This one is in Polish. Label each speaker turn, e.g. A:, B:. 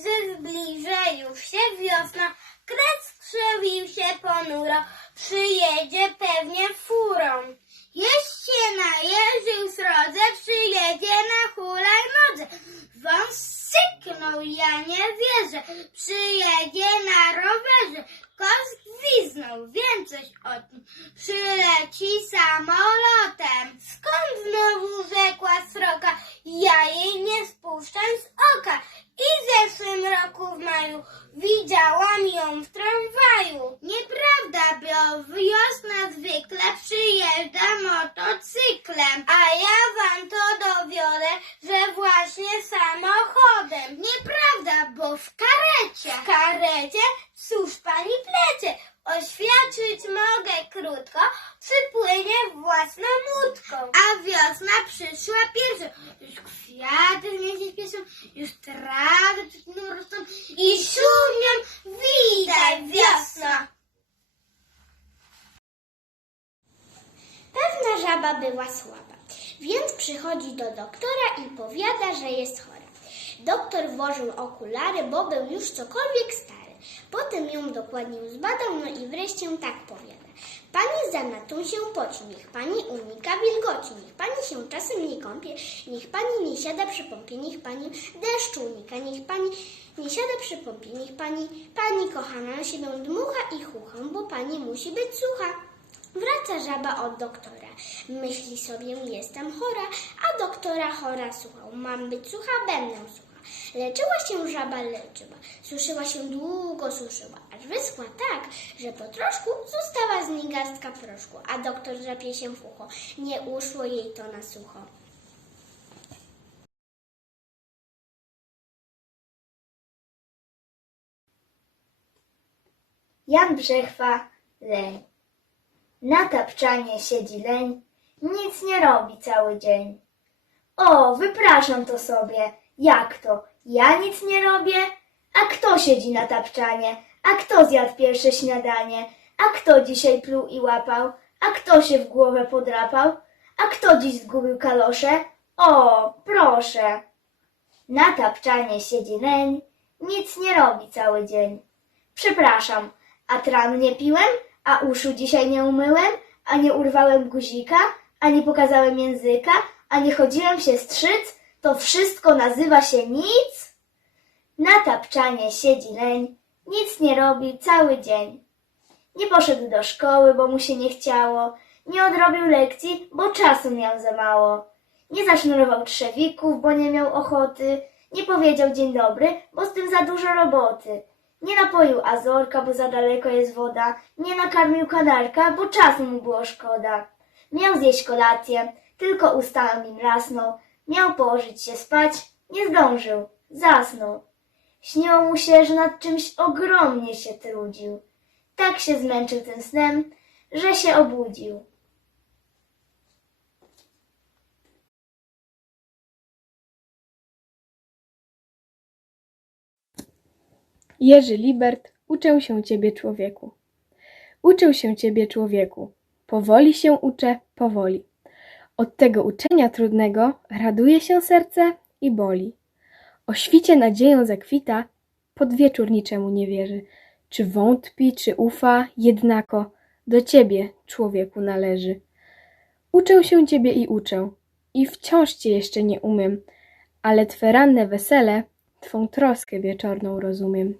A: Nocy zbliża już się wiosna, kres skrzywił się ponuro, przyjedzie pewnie furą. Jeść się najeżył srodze, przyjedzie na hulajnodze. Wąs syknął, ja nie wierzę, przyjedzie na rowerze. Kos gwiznął, wiem coś o tym, przyleci samolotem. Skąd znowu rzekła sroka, ja jej z oka. I w zeszłym roku w maju widziałam ją w tramwaju. Nieprawda, bo wiosna zwykle przyjeżdża motocyklem, a ja wam to dowiodę, że właśnie samochodem. Nieprawda, bo w karecie. W karecie? Cóż pani plecie? Oświadczyć mogę krótko, przypłynie własną łódką. A wiosna przyszła pierwsza. Już kwiaty w mieście śpieszą, już trawy przeciwną rosną i szumią. Witaj, wiosna!
B: Pewna żaba była słaba, więc przychodzi do doktora i powiada, że jest chora. Doktor włożył okulary, bo był już cokolwiek stary. Potem ją dokładnie zbadał, no i wreszcie tak powiada. Pani zanadto się poci, niech pani unika wilgoci, niech pani się czasem nie kąpie, niech pani nie siada przy pompie, niech pani deszczu unika, niech pani nie siada przy pompie, niech pani, pani kochana na siebie dmucha i chucha, bo pani musi być sucha. Wraca żaba od doktora. Myśli sobie, jestem chora, a doktora chora słuchał. Mam być sucha, będę sucha. Leczyła się żaba, leczyła. Suszyła się długo, suszyła, aż wyschła tak, że po troszku została z niej garstka proszku, a doktor drapie się w ucho. Nie uszło jej to na sucho.
C: Jan Brzechwa, leń. Na tapczanie siedzi leń, nic nie robi cały dzień. O, wypraszam to sobie. Jak to? Ja nic nie robię? A kto siedzi na tapczanie? A kto zjadł pierwsze śniadanie? A kto dzisiaj pluł i łapał? A kto się w głowę podrapał? A kto dziś zgubił kalosze? O, proszę. Na tapczanie siedzi leń, nic nie robi cały dzień. Przepraszam, a tran nie piłem, a uszu dzisiaj nie umyłem, a nie urwałem guzika, a nie pokazałem języka, a nie chodziłem się strzyc, to wszystko nazywa się nic? Na tapczanie siedzi leń, nic nie robi cały dzień. Nie poszedł do szkoły, bo mu się nie chciało, nie odrobił lekcji, bo czasu miał za mało. Nie zasznurował trzewików, bo nie miał ochoty, nie powiedział dzień dobry, bo z tym za dużo roboty. Nie napoił azorka, bo za daleko jest woda. Nie nakarmił kanarka, bo czasu mu było szkoda. Miał zjeść kolację, tylko ustami mlasnął. Miał położyć się spać, nie zdążył, zasnął. Śniło mu się, że nad czymś ogromnie się trudził. Tak się zmęczył tym snem, że się obudził.
D: Jerzy Libert, uczę się Ciebie człowieku. Uczę się Ciebie człowieku. Powoli się uczę, powoli. Od tego uczenia trudnego raduje się serce i boli. O świcie nadzieją zakwita, pod wieczór niczemu nie wierzy. Czy wątpi, czy ufa, jednako do Ciebie, człowieku, należy. Uczę się Ciebie i uczę, i wciąż Cię jeszcze nie umiem, ale Twe ranne wesele, Twą troskę wieczorną rozumiem.